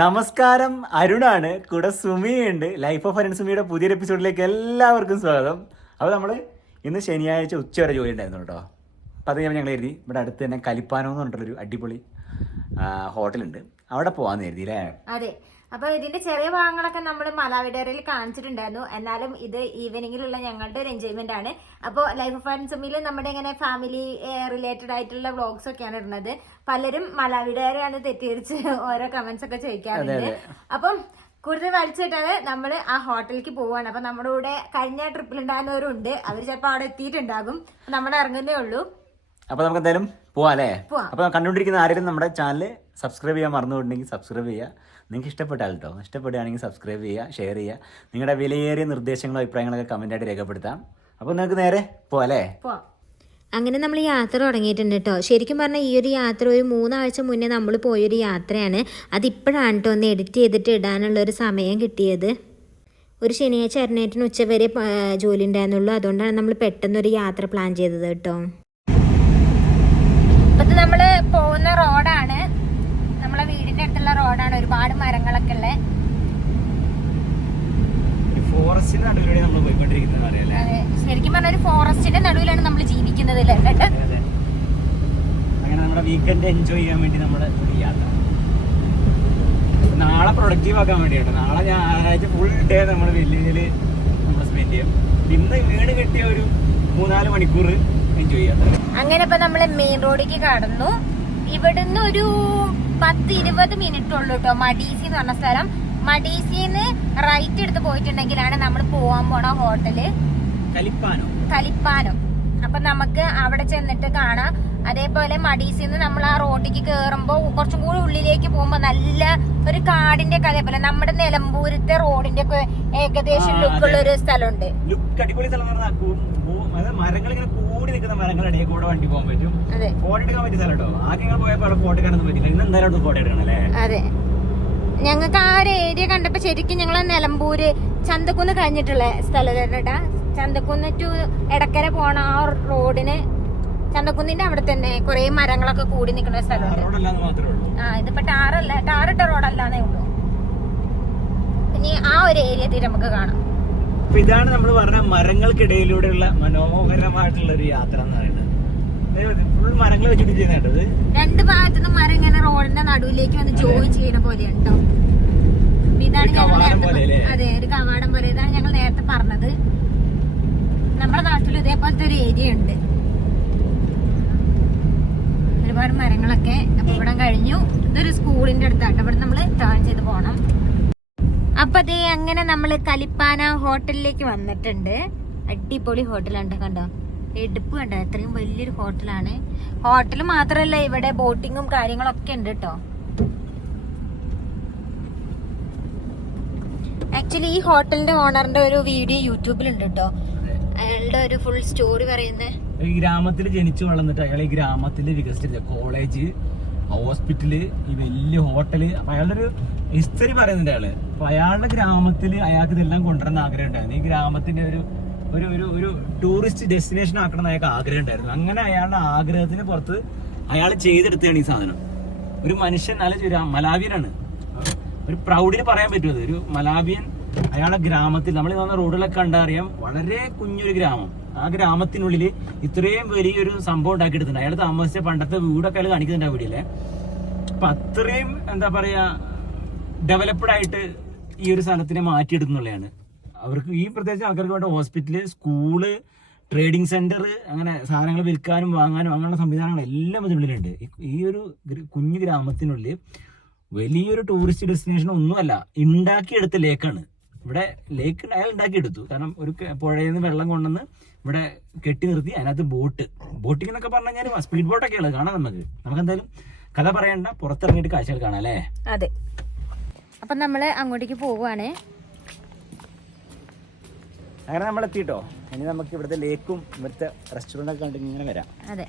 നമസ്കാരം, അരുണാണ്. കൂടെ സുമിയുണ്ട്. Life of Arun സുമിയുടെ പുതിയൊരു എപ്പിസോഡിലേക്ക് എല്ലാവർക്കും സ്വാഗതം. അപ്പോൾ നമ്മൾ ഇന്ന് ശനിയാഴ്ച ഉച്ച വരെ ജോലി ഉണ്ടായിരുന്നു കേട്ടോ. അപ്പോൾ അത് ഞങ്ങൾ കരുതി ഇവിടെ അടുത്ത് തന്നെ കലിപ്പാനോ എന്ന് പറഞ്ഞിട്ടുള്ളൊരു അടിപൊളി ഹോട്ടലുണ്ട്, അവിടെ പോകാമെന്ന് കരുതി അല്ലേ? അതെ. അപ്പൊ ഇതിന്റെ ചെറിയ ഭാഗങ്ങളൊക്കെ നമ്മൾ മലാവിഡേറിയിൽ കാണിച്ചിട്ടുണ്ടായിരുന്നു. എന്നാലും ഇത് ഈവനിങ്ങിലുള്ള ഞങ്ങളുടെ ഒരു എൻജോയ്മെന്റ് ആണ്. അപ്പോൾ ലൈഫ് ഓഫ് ആൻഡ് സുമിയിൽ നമ്മുടെ ഇങ്ങനെ ഫാമിലി റിലേറ്റഡ് ആയിട്ടുള്ള വ്ളോഗ്സ് ഒക്കെയാണ് ഇടുന്നത്. പലരും മലാവിഡേറിയാണ് തെറ്റിദ്ധരിച്ച് ഓരോ കമന്റ്സ് ഒക്കെ ചോദിക്കാറുണ്ട്. അപ്പം കൂടുതൽ വലിച്ചിട്ടാണ് നമ്മൾ ആ ഹോട്ടലിലേക്ക് പോവാണ്. അപ്പൊ നമ്മുടെ കൂടെ കഴിഞ്ഞ ട്രിപ്പിലുണ്ടായിരുന്നവരുണ്ട്. അവർ ചിലപ്പോൾ അവിടെ എത്തിയിട്ടുണ്ടാകും. നമ്മൾ ഇറങ്ങുന്നേ ഉള്ളൂ. അപ്പോൾ നമുക്ക് എന്തായാലും പോവാം അല്ലേ? അപ്പോൾ കണ്ടുകൊണ്ടിരിക്കുന്ന ആരെങ്കിലും നമ്മുടെ ചാനൽ സബ്സ്ക്രൈബ് ചെയ്യാൻ മറന്നുകൊണ്ടെങ്കിൽ സബ്സ്ക്രൈബ് ചെയ്യുക. നിങ്ങൾക്ക് ഇഷ്ടപ്പെട്ടാൽ കേട്ടോ, ഇഷ്ടപ്പെടുകയാണെങ്കിൽ സബ്സ്ക്രൈബ് ചെയ്യുക, ഷെയർ ചെയ്യുക. നിങ്ങളുടെ വിലയേറിയ നിർദ്ദേശങ്ങളോ അഭിപ്രായങ്ങളൊക്കെ കമൻറ്റായിട്ട് രേഖപ്പെടുത്താം. അപ്പോൾ നിങ്ങൾക്ക് നേരെ പോവാം അല്ലേ? അങ്ങനെ നമ്മൾ യാത്ര തുടങ്ങിയിട്ടുണ്ട് കേട്ടോ. ശരിക്കും പറഞ്ഞാൽ ഈ ഒരു യാത്ര ഒരു 3 ആഴ്ച മുന്നേ നമ്മൾ പോയൊരു യാത്രയാണ്. അതിപ്പോഴാണ് കേട്ടോ ഒന്ന് എഡിറ്റ് ചെയ്തിട്ട് ഇടാനുള്ളൊരു സമയം കിട്ടിയത്. ഒരു ശനിയാഴ്ച അരുണേറ്റിന് ഉച്ചവരെ ജോലി ഉണ്ടായിരുന്നുള്ളൂ. അതുകൊണ്ടാണ് നമ്മൾ പെട്ടെന്നൊരു യാത്ര പ്ലാൻ ചെയ്തത് കേട്ടോ. അപ്പം നമ്മൾ പോകുന്ന റോഡാണ്, നമ്മളെ വീടിന്റെ അടുത്തുള്ള റോഡാണ്. ഒരുപാട് മരങ്ങളൊക്കെ ഉള്ള ഫോറസ്റ്റിന്റെ നടുവിലൂടെ നമ്മൾ പോയിക്കൊണ്ടിരിക്കുന്നത്. അതെ, ശരിക്കും പറഞ്ഞ ഒരു ഫോറസ്റ്റിന്റെ നടുവിലാണ് നമ്മൾ ജീവിക്കുന്നത് അല്ലേ? അങ്ങനെ നമ്മുടെ വീക്കെൻഡ് എൻജോയ് ചെയ്യാൻ വേണ്ടി നമ്മുടെ യാത്ര നാളെ പ്രൊഡക്റ്റീവ് ആക്കാൻ വേണ്ടിയാണ്. നാളെ ഞായറാഴ്ച ഫുൾ ഡേ നമ്മൾ വില്ലേജില് നമ്മൾ സ്പെൻഡ് ചെയ്യും. ഇന്ന് വീട് കെട്ടിയ ഒരു 3-4 മണിക്കൂർ എൻജോയ് ചെയ്യാം. അങ്ങനെ ഇപ്പൊ നമ്മള് മെയിൻ റോഡിലേക്ക് കടന്നു. ഇവിടുന്ന് ഒരു 10-20 മിനിറ്റ് ഉള്ളൂ കേട്ടോ മഡീസി എന്ന് പറഞ്ഞ സ്ഥലം. മഡീസിന്ന് റൈറ്റ് എടുത്ത് പോയിട്ടുണ്ടെങ്കിലാണ് നമ്മൾ പോവാൻ പോണ ഹോട്ടല് കലിപ്പാനോ. അപ്പൊ നമുക്ക് അവിടെ ചെന്നിട്ട് കാണാം. അതേപോലെ മഡീസിന്ന് നമ്മൾ ആ റോഡിലേക്ക് കേറുമ്പോ കുറച്ചും കൂടി ഉള്ളിലേക്ക് പോകുമ്പോ നല്ല ഒരു കാടിന്റെ ഒക്കെ അതേപോലെ നമ്മുടെ നിലമ്പൂരത്തെ റോഡിന്റെ ഒക്കെ ഏകദേശം ലുക്കുള്ള ഒരു സ്ഥലമുണ്ട്. അടിപൊളി സ്ഥലം. മരങ്ങൾ ഇങ്ങനെ കൂടി നിൽക്കുന്ന മരങ്ങളുടെ കൂടെ വണ്ടി പോകാൻ പറ്റും. ഫോട്ടോ എടുക്കാൻ പറ്റിയ സ്ഥലം കേട്ടോ. ആദ്യം പോയപ്പോൾ ഫോട്ടോ എടുക്കാനൊന്നും പറ്റില്ല. ഇന്ന് എന്തായാലും ഫോട്ടോ എടുക്കണം അല്ലേ? അതെ, ഞങ്ങൾക്ക് ആ ഒരു ഏരിയ കണ്ടപ്പോ ശരിക്കും ഞങ്ങൾ നിലമ്പൂര് ചന്തക്കുന്ന് കഴിഞ്ഞിട്ടുള്ള സ്ഥലം കേട്ടാ. ചന്തക്കുന്ന് ടു എടക്കര പോണ ആ റോഡിന് ചന്തക്കുന്നിന്റെ അവിടെ തന്നെ കുറെ മരങ്ങളൊക്കെ കൂടി നിൽക്കുന്ന സ്ഥലമുണ്ട്. ഇതിപ്പോ ടാറിട്ട റോഡല്ലാന്നേ ഉള്ളൂ. ഇനി ആ ഒരു ഏരിയ തീരെ നമുക്ക് കാണാം. ഇതാണ് നമ്മൾ പറഞ്ഞ മരങ്ങൾക്കിടയിലൂടെയുള്ള മനോഹരമായിട്ടുള്ള ഒരു യാത്ര എന്ന് പറയുന്നത്. ഫുൾ മരങ്ങൾ വെച്ചിട്ട് ചെയ്യുന്നത്. 2 ഭാഗത്തുനിന്നും മരം ഇങ്ങനെ റോഡിന്റെ നടുവിലേക്ക് വന്ന് ജോയിൻ ചെയ്യുന്ന പോലെ ഉണ്ടോ. ഇതാണ് അതെ, ഒരു കവാടം പോലെ. ഇതാണ് ഞങ്ങൾ നേരത്തെ പറഞ്ഞത്. നമ്മുടെ നാട്ടിൽ ഇതേപോലത്തെ ഒരു ഏരിയ ഉണ്ട്, ഒരുപാട് മരങ്ങളൊക്കെ. അപ്പൊ ഇവിടെ കഴിഞ്ഞു. ഇതൊരു സ്കൂളിന്റെ അടുത്താട്ടോ. ഇവിടെ നമ്മള് ടേൺ ചെയ്ത് പോണം. അപ്പൊ അതേ അങ്ങനെ നമ്മള് കലിപ്പാന ഹോട്ടലിലേക്ക് വന്നിട്ടുണ്ട്. അടിപൊളി ഹോട്ടലുണ്ട് കണ്ടോ, എടുപ്പ് കണ്ടോ, അത്രയും വലിയൊരു ഹോട്ടലാണ്. ഹോട്ടൽ മാത്രല്ല ഇവിടെ ബോട്ടിങ്ങും കാര്യങ്ങളൊക്കെ ഉണ്ട് കേട്ടോ. ആക്ച്വലി ഈ ഹോട്ടലിന്റെ ഓണറിന്റെ ഒരു വീഡിയോ യൂട്യൂബിലുണ്ട് കേട്ടോ. അയാളുടെ ഒരു ഫുൾ സ്റ്റോറി പറയുന്നത്. ഈ ഗ്രാമത്തിൽ ജനിച്ചു വളർന്നിട്ട് അയാൾ ഈ ഗ്രാമത്തിൽ വികസിച്ച കോളേജ്, ഹോസ്പിറ്റല്, ഈ വലിയ ഹോട്ടല്. അപ്പൊ അയാളുടെ ഒരു ഹിസ്റ്ററി പറയുന്നുണ്ട് അയാള്. അപ്പൊ അയാളുടെ ഗ്രാമത്തിൽ അയാൾക്ക് ഇതെല്ലാം കൊണ്ടുവരുന്ന ആഗ്രഹം ഉണ്ടായിരുന്നു. ഈ ഗ്രാമത്തിന്റെ ഒരു ഒരു ഒരു ഒരു ടൂറിസ്റ്റ് ഡെസ്റ്റിനേഷൻ ആക്കണം അയാൾക്ക് ആഗ്രഹം ഉണ്ടായിരുന്നു. അങ്ങനെ അയാളുടെ ആഗ്രഹത്തിന് പുറത്ത് അയാൾ ചെയ്തെടുത്തതാണ് ഈ സാധനം. ഒരു മനുഷ്യൻ നല്ല മലാവിയനാണ്. ഒരു പ്രൗഡിന് പറയാൻ പറ്റുമത്. ഒരു മലാവിയൻ അയാളുടെ ഗ്രാമത്തിൽ നമ്മൾ വന്ന റോഡുകളൊക്കെ കണ്ടറിയാം. വളരെ കുഞ്ഞൊരു ഗ്രാമം. ആ ഗ്രാമത്തിനുള്ളിൽ ഇത്രയും വലിയൊരു സംഭവം ഉണ്ടാക്കിയെടുത്തിട്ടുണ്ട്. അയാൾ താമസിച്ച പണ്ടത്തെ വീടൊക്കെ അയാൾ കാണിക്കുന്നുണ്ട് ആ വീടില്ലേ. അപ്പൊ അത്രയും എന്താ പറയാ ഡെവലപ്ഡ് ആയിട്ട് ഈ ഒരു സ്ഥലത്തിനെ മാറ്റിയെടുക്കുന്നുള്ളതാണ്. അവർക്ക് ഈ പ്രത്യേകിച്ച് ആൾക്കാർക്ക് വേണ്ട ഹോസ്പിറ്റല്, സ്കൂള്, ട്രേഡിംഗ് സെന്റർ, അങ്ങനെ സാധനങ്ങൾ വിൽക്കാനും വാങ്ങാനും അങ്ങനെയുള്ള സംവിധാനങ്ങൾ എല്ലാം ഇതിനുള്ളിലുണ്ട്. ഈ ഒരു കുഞ്ഞു ഗ്രാമത്തിനുള്ളിൽ വലിയൊരു ടൂറിസ്റ്റ് ഡെസ്റ്റിനേഷൻ ഒന്നുമല്ല, ഉണ്ടാക്കിയെടുത്ത ലേക്കാണ്. ഇവിടെ ലേക്ക് അയാൾ ഉണ്ടാക്കിയെടുത്തു. കാരണം ഒരു പുഴയിൽ നിന്ന് വെള്ളം കൊണ്ടുവന്ന് ഇവിടെ കെട്ടി നിർത്തി അതിനകത്ത് ബോട്ടിംഗ് എന്നൊക്കെ പറഞ്ഞു കഴിഞ്ഞാൽ സ്പീഡ് ബോട്ടൊക്കെ ഉള്ളത് കാണാം. നമുക്ക് എന്തായാലും കഥ പറയണ്ട, പുറത്തിറങ്ങിയിട്ട് കാഴ്ചകൾ കാണാം അല്ലേ? അതെ. അപ്പം നമ്മള് അങ്ങോട്ടേക്ക് പോവുകയാണ്. അങ്ങനെ നമ്മൾ എത്തിട്ടോ. ഇനി നമുക്ക് ഇവിടുത്തെ ലേക്കും ഇവിടുത്തെ റെസ്റ്റോറൻ്റ് ഒക്കെ കണ്ടിട്ട് ഇങ്ങനെ വരാം. അതെ,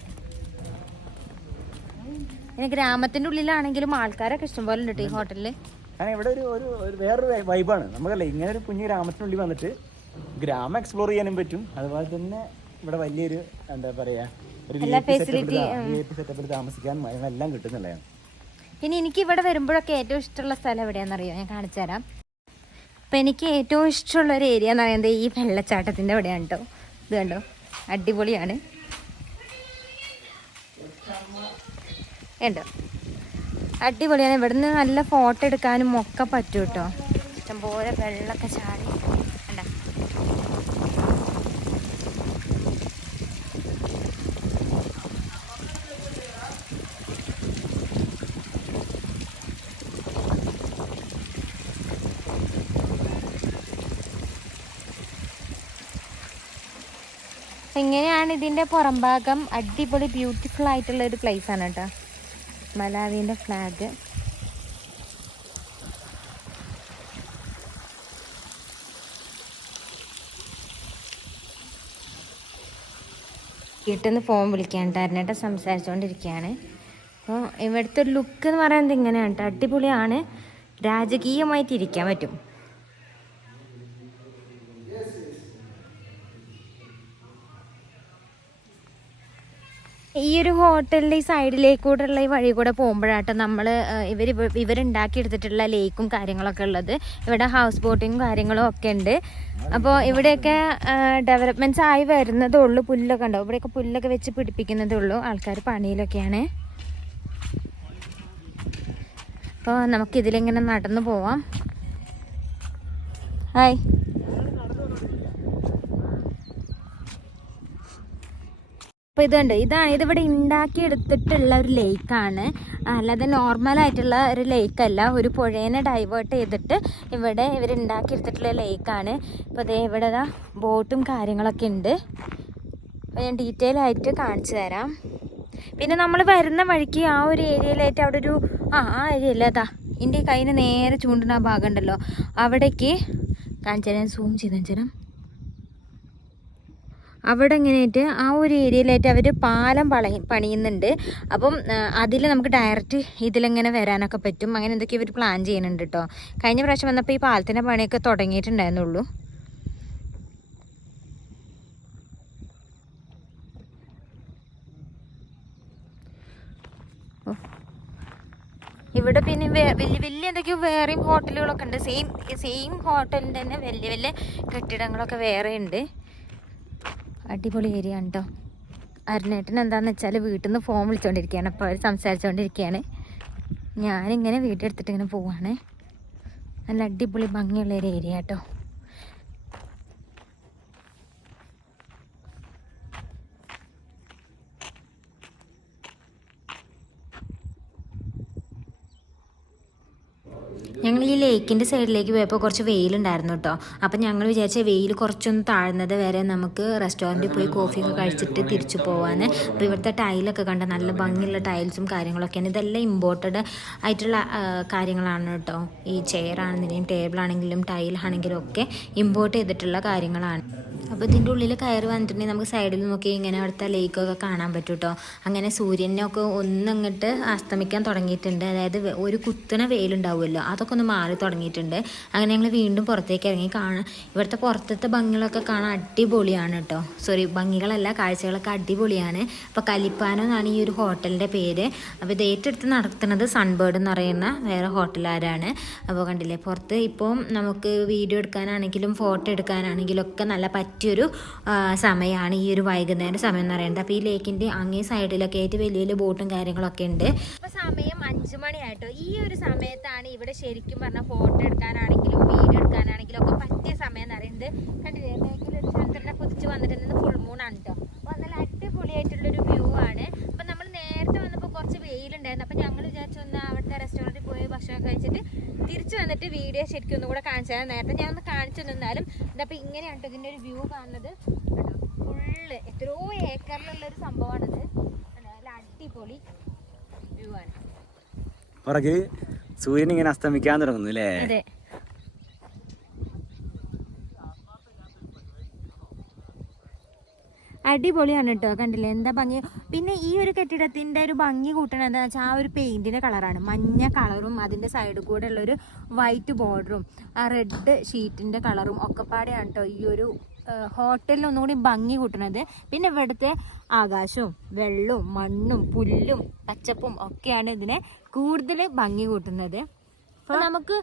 ഇനി ഗ്രാമത്തിന്റെ ഉള്ളിലാണെങ്കിലും ആൾക്കാരൊക്കെ ഇഷ്ടംപോലെ ഉണ്ട് ഈ ഹോട്ടലില്. കാരണം ഇവിടെ ഒരു വേറൊരു വൈബാണ്. നമുക്കല്ലേ ഇങ്ങനെ ഒരു കുഞ്ഞു ഗ്രാമത്തിനുള്ളിൽ വന്നിട്ട് ഗ്രാമം എക്സ്പ്ലോർ ചെയ്യാനും പറ്റും. അതുപോലെ തന്നെ ഇവിടെ വലിയൊരു എന്താ പറയാ ഒരു സെറ്റപ്പിൽ താമസിക്കാൻ എല്ലാം കിട്ടുന്നുള്ളതാണ്. പിന്നെ എനിക്ക് ഇവിടെ വരുമ്പോഴൊക്കെ ഏറ്റവും ഇഷ്ടമുള്ള സ്ഥലം എവിടെയാണെന്നറിയോ? ഞാൻ കാണിച്ചു തരാം. അപ്പം എനിക്ക് ഏറ്റവും ഇഷ്ടമുള്ളൊരു ഏരിയ എന്ന് പറയുന്നത് ഈ വെള്ളച്ചാട്ടത്തിൻ്റെ അവിടെയാണ് കേട്ടോ. ഇത് കണ്ടോ, അടിപൊളിയാണ്. ഉണ്ടോ, അടിപൊളിയാണ്. ഇവിടുന്ന് നല്ല ഫോട്ടോ എടുക്കാനും ഒക്കെ പറ്റും കേട്ടോ. ഇഷ്ടംപോലെ വെള്ളമൊക്കെ ചാടി ഉണ്ടോ. ഇങ്ങനെയാണ് ഇതിൻ്റെ പുറംഭാഗം. അടിപൊളി ബ്യൂട്ടിഫുൾ ആയിട്ടുള്ള ഒരു പ്ലേസ് ആണ് കേട്ടോ. മലാവിൻ്റെ ഫ്ലാഗ്. വീട്ടിൽ നിന്ന് ഫോൺ വിളിക്കാണ്ടായിരുന്നേട്ടാ, സംസാരിച്ചുകൊണ്ടിരിക്കുകയാണ്. അപ്പോൾ ഇവിടുത്തെ ഒരു ലുക്ക് എന്ന് പറയുന്നത് ഇങ്ങനെയാണ് കേട്ടോ. അടിപൊളിയാണ്, രാജകീയമായിട്ട് ഇരിക്കാൻ പറ്റും. ഈ ഒരു ഹോട്ടലിൻ്റെ ഈ സൈഡിലേക്കൂടെയുള്ള ഈ വഴി കൂടെ പോകുമ്പോഴാട്ടോ നമ്മൾ ഇവരുണ്ടാക്കിയെടുത്തിട്ടുള്ള ലേക്കും കാര്യങ്ങളൊക്കെ ഉള്ളത്. ഇവിടെ ഹൗസ് ബോട്ടിങ്ങും കാര്യങ്ങളും ഒക്കെ ഉണ്ട്. അപ്പോൾ ഇവിടെയൊക്കെ ഡെവലപ്മെൻറ്റ്സ് ആയി വരുന്നതേ ഉള്ളൂ. പുല്ലൊക്കെ ഉണ്ടാവും, ഇവിടെയൊക്കെ പുല്ലൊക്കെ വെച്ച് പിടിപ്പിക്കുന്നതേ ഉള്ളൂ. ആൾക്കാർ പണിയിലൊക്കെയാണ്. അപ്പോൾ നമുക്കിതിലിങ്ങനെ നടന്നു പോവാം. ഹായ്. അപ്പോൾ ഇതുണ്ട്, ഇതിവിടെ ഉണ്ടാക്കിയെടുത്തിട്ടുള്ള ഒരു ലേക്കാണ്, അല്ലാതെ നോർമലായിട്ടുള്ള ഒരു ലേക്കല്ല. ഒരു പുഴേനെ ഡൈവേർട്ട് ചെയ്തിട്ട് ഇവിടെ ഇവരുണ്ടാക്കിയെടുത്തിട്ടുള്ള ലേക്കാണ്. അപ്പോൾ അതേ ഇവിടെ ബോട്ടും കാര്യങ്ങളൊക്കെ ഉണ്ട്. അപ്പോൾ ഞാൻ ഡീറ്റെയിൽ ആയിട്ട് കാണിച്ചു തരാം. പിന്നെ നമ്മൾ വരുന്ന വഴിക്ക് ആ ഒരു ഏരിയയിലായിട്ട് അവിടെ ഒരു ആ ഏരിയയില്ല, അതാ എൻ്റെ കയ്യിൽ നേരെ ചൂണ്ടുന്ന ആ ഭാഗം ഉണ്ടല്ലോ, അവിടേക്ക് കാണിച്ചു തരാം. സൂം ചെയ്ത് തരാം. അവിടെ എങ്ങനെയായിട്ട് ആ ഒരു ഏരിയയിലായിട്ട് അവർ പാലം പണിയുന്നുണ്ട്. അപ്പം അതിൽ നമുക്ക് ഡയറക്റ്റ് ഇതിലെങ്ങനെ വരാനൊക്കെ പറ്റും. അങ്ങനെ എന്തൊക്കെയോ ഇവർ പ്ലാൻ ചെയ്യുന്നുണ്ട് കേട്ടോ. കഴിഞ്ഞ പ്രാവശ്യം വന്നപ്പോൾ ഈ പാലത്തിൻ്റെ പണിയൊക്കെ തുടങ്ങിയിട്ടുണ്ടായിരുന്നുള്ളൂ. ഇവിടെ പിന്നെ വലിയ വലിയ എന്തൊക്കെയോ വേറെയും ഹോട്ടലുകളൊക്കെ ഉണ്ട്. സെയിം ഹോട്ടലിൻ്റെ തന്നെ വലിയ വലിയ കെട്ടിടങ്ങളൊക്കെ വേറെ ഉണ്ട്. അടിപൊളി ഏരിയ ആണ് കേട്ടോ. അരുണേട്ടൻ എന്താണെന്ന് വെച്ചാൽ വീട്ടിൽ നിന്ന് ഫോൺ വിളിച്ചുകൊണ്ടിരിക്കുകയാണ്. അപ്പോൾ അവർ സംസാരിച്ചുകൊണ്ടിരിക്കുകയാണ്. ഞാനിങ്ങനെ വീഡിയോ എടുത്തിട്ട് ഇങ്ങനെ പോവാണ്. നല്ല അടിപൊളി ഭംഗിയുള്ള ഒരു ഏരിയ കേട്ടോ. ഞങ്ങൾ ഈ ലേക്കിൻ്റെ സൈഡിലേക്ക് പോയപ്പോൾ കുറച്ച് വെയിലുണ്ടായിരുന്നു കേട്ടോ. അപ്പം ഞങ്ങൾ വിചാരിച്ച വെയിൽ കുറച്ചൊന്ന് താഴ്ന്നത് വരെ നമുക്ക് റെസ്റ്റോറൻറ്റിൽ പോയി കോഫിയൊക്കെ കഴിച്ചിട്ട് തിരിച്ചു പോകാൻ. അപ്പോൾ ഇവിടുത്തെ ടൈലൊക്കെ കണ്ട നല്ല ഭംഗിയുള്ള ടൈൽസും കാര്യങ്ങളൊക്കെയാണ്. ഇതെല്ലാം ഇമ്പോർട്ടഡ് ആയിട്ടുള്ള കാര്യങ്ങളാണ് കേട്ടോ. ഈ ചെയറാണെങ്കിലും ടേബിളാണെങ്കിലും ടൈലാണെങ്കിലും ഒക്കെ ഇമ്പോർട്ട് ചെയ്തിട്ടുള്ള കാര്യങ്ങളാണ്. അപ്പോൾ ഇതിൻ്റെ ഉള്ളിൽ കയറി വന്നിട്ടുണ്ടെങ്കിൽ നമുക്ക് സൈഡിൽ നോക്കി ഇങ്ങനെ അവിടുത്തെ ലേക്കൊക്കെ കാണാൻ പറ്റും കേട്ടോ. അങ്ങനെ സൂര്യനൊക്കെ ഒന്നങ്ങോട്ട് അസ്തമിക്കാൻ തുടങ്ങിയിട്ടുണ്ട്. അതായത് ഒരു കുത്തണ വെയിലുണ്ടാവുമല്ലോ, അതൊക്കെ ഒന്ന് മാറി തുടങ്ങിയിട്ടുണ്ട്. അങ്ങനെ ഞങ്ങൾ വീണ്ടും പുറത്തേക്ക് ഇറങ്ങി. ഇവിടുത്തെ പുറത്തത്തെ ഭംഗികളൊക്കെ കാണാൻ അടിപൊളിയാണ് കേട്ടോ. ഭംഗികളല്ല, കാഴ്ചകളൊക്കെ അടിപൊളിയാണ്. അപ്പോൾ കലിപ്പാനോ എന്നാണ് ഈ ഒരു ഹോട്ടലിൻ്റെ പേര്. അപ്പോൾ ഇത് ഏറ്റെടുത്ത് നടത്തുന്നത് സൺബേർഡ് എന്ന് പറയുന്ന വേറെ ഹോട്ടലുകാരാണ്. അപ്പോൾ കണ്ടില്ലേ, പുറത്ത് ഇപ്പം നമുക്ക് വീഡിയോ എടുക്കാനാണെങ്കിലും ഫോട്ടോ എടുക്കാനാണെങ്കിലും ഒക്കെ നല്ല പറ്റിയൊരു സമയമാണ് ഈ ഒരു വൈകുന്നേരം സമയം എന്ന് പറയുന്നത്. അപ്പോൾ ഈ ലേക്കിൻ്റെ അങ്ങേ സൈഡിലൊക്കെ ആയിട്ട് വലിയ വലിയ ബോട്ടും കാര്യങ്ങളൊക്കെ ഉണ്ട്. അപ്പോൾ സമയം 5 മണിയായിട്ടോ. ഈ ഒരു സമയത്താണ് ഇവിടെ ശരിക്കും പറഞ്ഞാൽ ഫോട്ടോ എടുക്കാനാണെങ്കിലും വീഡിയോ എടുക്കാനാണെങ്കിലും ഒക്കെ പറ്റിയ സമയം എന്ന് പറയുന്നത്. കണ്ടില്ലേ, മേഖല ഒരു ചന്ദ്രനെ കുതിച്ച് വന്നിട്ടുണ്ടെന്ന് ഫുൾ മൂണാണ് കേട്ടോ. അപ്പോൾ നല്ല അടിപൊളിയായിട്ടുള്ളൊരു വ്യൂ ആണ്. അപ്പം നമ്മൾ നേരത്തെ വന്നപ്പോൾ കുറച്ച് വെയിലുണ്ടായിരുന്നു. അപ്പം ഞങ്ങൾ വിചാരിച്ചു ഒന്ന് അവിടുത്തെ റെസ്റ്റോറൻറ്റിൽ പോയി ഭക്ഷണം കഴിച്ചിട്ട് തിരിച്ചു വന്നിട്ട് വീഡിയോ ശരിക്കും ഒന്നും കൂടെ കാണിച്ചു തരാം. നേരത്തെ ഞാൻ ഒന്ന് കാണിച്ചു തന്നാലും ഇതപ്പോൾ ഇങ്ങനെയാണ് കേട്ടോ ഇതിൻ്റെ ഒരു വ്യൂ കാണുന്നത്. ഫുള്ള് എത്രയോ ഏക്കറിലുള്ളൊരു സംഭവമാണിത്. നല്ല അടിപൊളി വ്യൂ ആണ്. പുറകെ സൂര്യൻ ഇങ്ങനെ അസ്തമിക്കാൻ തുടങ്ങുന്നു അല്ലേ? അതെ. അടിപൊളിയാണ് കേട്ടോ. കണ്ടില്ലേ എന്താ ഭംഗി. പിന്നെ ഈ ഒരു കെട്ടിടത്തിൻ്റെ ഒരു ഭംഗി കൂട്ടണത് എന്താണെന്ന് വെച്ചാൽ ആ ഒരു പെയിൻറ്റിൻ്റെ കളറാണ്. മഞ്ഞ കളറും അതിൻ്റെ സൈഡിൽ കൂടെ ഉള്ളൊരു വൈറ്റ് ബോർഡറും ആ റെഡ് ഷീറ്റിൻ്റെ കളറും ഒക്കെ പാടെയാണ് കേട്ടോ ഈ ഒരു ഹോട്ടലിന് ഒന്നുകൂടി ഭംഗി കൂട്ടുന്നത്. പിന്നെ ഇവിടുത്തെ ആകാശവും വെള്ളവും മണ്ണും പുല്ലും പച്ചപ്പും ഒക്കെയാണ് ഇതിനെ കൂടുതൽ ഭംഗി കൂട്ടുന്നത്. അപ്പോൾ നമുക്ക്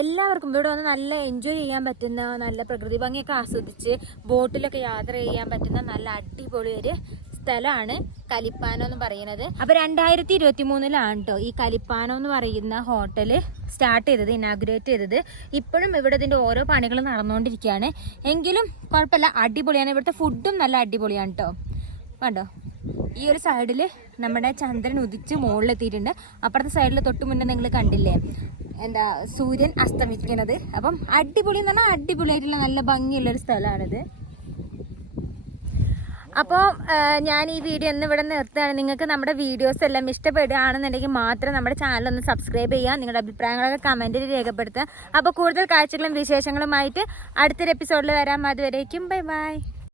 എല്ലാവർക്കും ഇവിടെ വന്ന് നല്ല എൻജോയ് ചെയ്യാൻ പറ്റുന്ന, നല്ല പ്രകൃതി ഭംഗിയൊക്കെ ആസ്വദിച്ച് ബോട്ടിലൊക്കെ യാത്ര ചെയ്യാൻ പറ്റുന്ന നല്ല അടിപൊളി ഒരു സ്ഥലമാണ് കലിപ്പാനോ എന്ന് പറയുന്നത്. അപ്പോൾ 2023 കേട്ടോ ഈ കലിപ്പാനോ എന്ന് പറയുന്ന ഹോട്ടല് സ്റ്റാർട്ട് ചെയ്തത്, ഇനാഗുറേറ്റ് ചെയ്തത്. ഇപ്പോഴും ഇവിടെ ഇതിൻ്റെ ഓരോ പണികൾ നടന്നുകൊണ്ടിരിക്കുകയാണ്. എങ്കിലും കുഴപ്പമില്ല, അടിപൊളിയാണ്. ഇവിടുത്തെ ഫുഡും നല്ല അടിപൊളിയാണ് കേട്ടോ. കണ്ടോ, ഈ ഒരു സൈഡിൽ നമ്മുടെ ചന്ദ്രൻ ഉദിച്ച് മുകളിലെത്തിയിട്ടുണ്ട്. അപ്പുറത്തെ സൈഡിൽ തൊട്ട് മുന്നേ നിങ്ങൾ കണ്ടില്ലേ എന്താ സൂര്യൻ അസ്തമിക്കുന്നത്. അപ്പം അടിപൊളി എന്ന് പറഞ്ഞാൽ അടിപൊളിയായിട്ടുള്ള നല്ല ഭംഗിയുള്ളൊരു സ്ഥലമാണിത്. അപ്പോൾ ഞാൻ ഈ വീഡിയോ ഒന്ന് ഇവിടെ നിർത്തുകയാണ്. നിങ്ങൾക്ക് നമ്മുടെ വീഡിയോസ് എല്ലാം ഇഷ്ടപ്പെടുകയാണെന്നുണ്ടെങ്കിൽ മാത്രം നമ്മുടെ ചാനൽ ഒന്ന് സബ്സ്ക്രൈബ് ചെയ്യുക. നിങ്ങളുടെ അഭിപ്രായങ്ങളൊക്കെ കമൻറ്റിൽ രേഖപ്പെടുത്തുക. അപ്പോൾ കൂടുതൽ കാഴ്ചകളും വിശേഷങ്ങളുമായിട്ട് അടുത്തൊരു എപ്പിസോഡിൽ വരാം. അതുവരേക്കും ബൈ ബൈ.